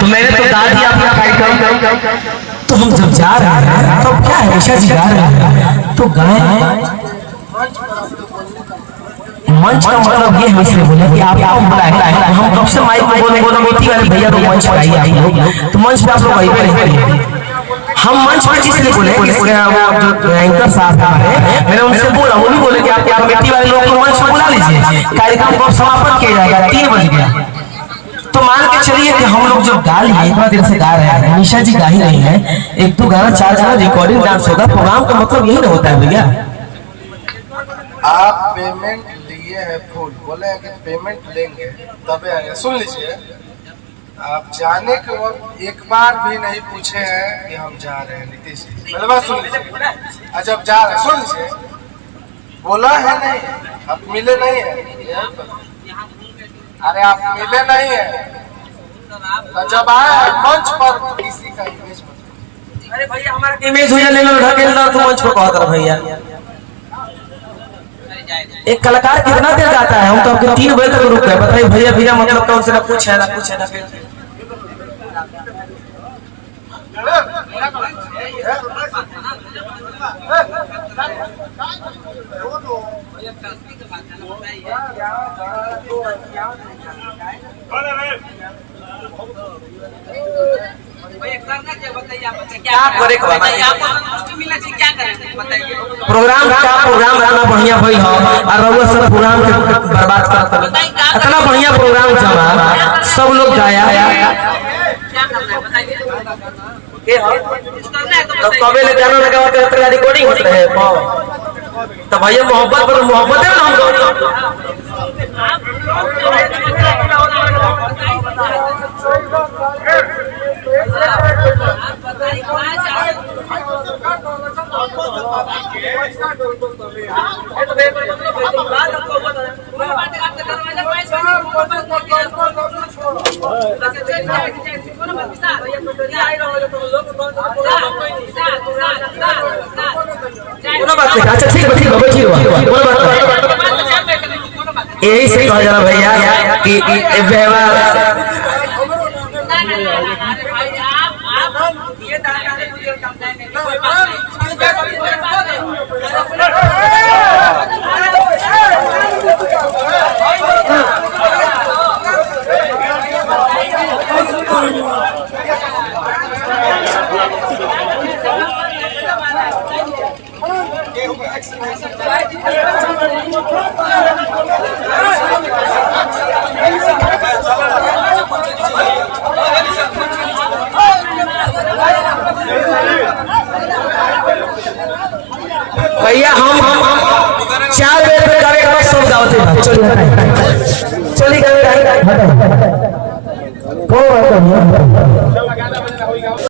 तो मैंने तो गा दिया अपना कार्यक्रम। तो हम जब जा रहे हैं तो क्या है ईशा जी गा रहे हैं तो गाए मंच का मतलब ये हम इसलिए बोले कि आप बुलाए हम कब से माइक में बोले मीठी वाले भैया को मंच पे आइए आप लोग, तो मंच पे आप लोग आइए नहीं। हम मंच पर इसलिए बोले कि जो एंकर साहब है मैंने उनसे बोला, वो भी बोले कि आप मीठी वाले लोग को मंच पर बुला लीजिए, कार्यक्रम को समापन किया जाएगा। 3 बज गया तो मान के चलिए कि हम लोग जो गा लिए इतना देर से गा रहे हैं, निशा जी गा ही नहीं है, 1-2 गाना 4 गाना रिकॉर्डिंग डांस होगा। प्रोग्राम का मतलब यही ना होता है भैया। आप पेमेंट लिए हैं फुल, बोले हैं कि पेमेंट लेंगे तबे आएंगे। सुन लीजिए, आप जाने के वक्त एक बार भी नहीं पूछे हैं कि हम जा रहे हैं। नीतीश जी मेरे बात सुन लीजिए, जब जा रहे सुन लीजिए, बोला है नहीं, आप मिले नहीं है। अरे आप मिले नहीं है तो जब आए मंच पर किसी का इमेज, अरे भैया हमारा इमेज हो जाने में ढकेलदार तो मंच पर कहता रहा भैया। एक कलाकार कितना देर गाता है? हम तो आपके 3 बजे तक रुक गए। बताइए भैया बिना मतलब कौन से ना कुछ है ना कुछ है ना प्रोग्राम रहना बढ़िया भाई हो और रउआ सब प्रोग्राम के बर्बाद करत। इतना बढ़िया प्रोग्राम चला, सब लोग गाया तो कबे ले गाना लगावा के तेरा रिकॉर्डिंग होत रहे तो भैया मोहब्बत पर मोहब्बत है ना हम अच्छा ठीक यही से कहा जा भैया कि भैया हम 4 बजे पे कार्यक्रम सब गावते चलिए चलिए